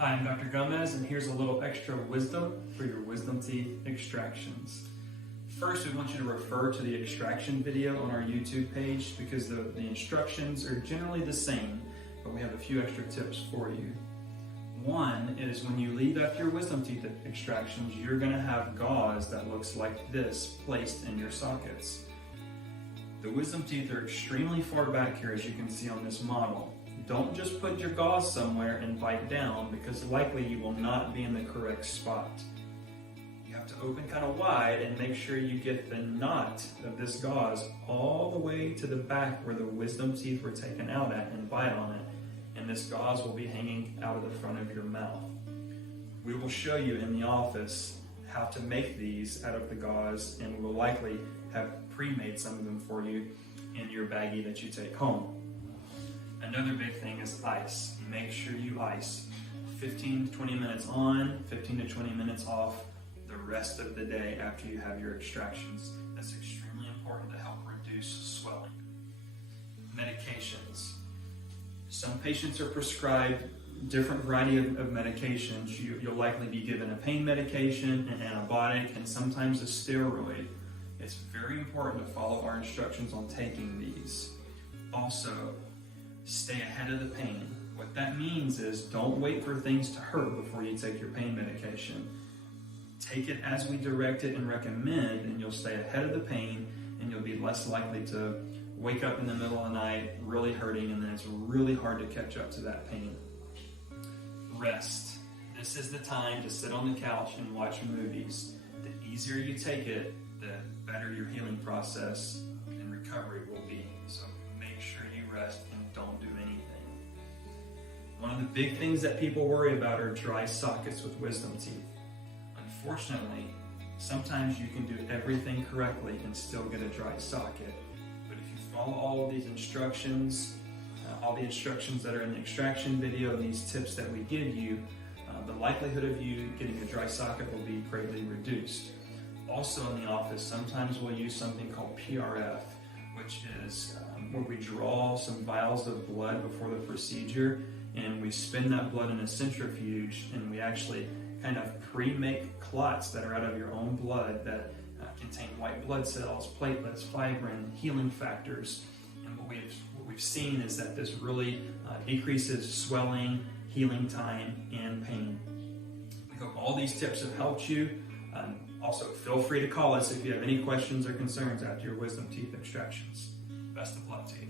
Hi, I'm Dr. Gomez, and here's a little extra wisdom for your wisdom teeth extractions. First, we want you to refer to the extraction video on our YouTube page because the instructions are generally the same, but we have a few extra tips for you. One is when you leave after your wisdom teeth extractions, you're going to have gauze that looks like this placed in your sockets. The wisdom teeth are extremely far back here, as you can see on this model. Don't just put your gauze somewhere and bite down, because likely you will not be in the correct spot. You have to open kind of wide and make sure you get the knot of this gauze all the way to the back where the wisdom teeth were taken out at and bite on it. And this gauze will be hanging out of the front of your mouth. We will show you in the office how to make these out of the gauze, and we will likely have pre-made some of them for you in your baggie that you take home. Another big thing is ice. Make sure you ice 15 to 20 minutes on, 15 to 20 minutes off the rest of the day after you have your extractions. That's extremely important to help reduce swelling. Medications. Some patients are prescribed different variety of medications. You'll likely be given a pain medication, an antibiotic, and sometimes a steroid. It's very important to follow our instructions on taking these. Also, stay ahead of the pain. What that means is don't wait for things to hurt before you take your pain medication. Take it as we direct it and recommend, and you'll stay ahead of the pain, and you'll be less likely to wake up in the middle of the night really hurting, and then it's really hard to catch up to that pain. Rest. This is the time to sit on the couch and watch movies. The easier you take it, the better your healing process and recovery will be. So make sure you rest and don't do anything. One of the big things that people worry about are dry sockets with wisdom teeth. Unfortunately, sometimes you can do everything correctly and still get a dry socket. But if you follow all of these instructions, all the instructions that are in the extraction video, and these tips that we give you, the likelihood of you getting a dry socket will be greatly reduced. Also in the office, sometimes we'll use something called PRF, which is where we draw some vials of blood before the procedure, and we spin that blood in a centrifuge, and we actually kind of pre-make clots that are out of your own blood that contain white blood cells, platelets, fibrin, healing factors. And what we've seen is that this really decreases swelling, healing time, and pain. We hope all these tips have helped you. Also, feel free to call us if you have any questions or concerns after your wisdom teeth extractions. Best of luck to you.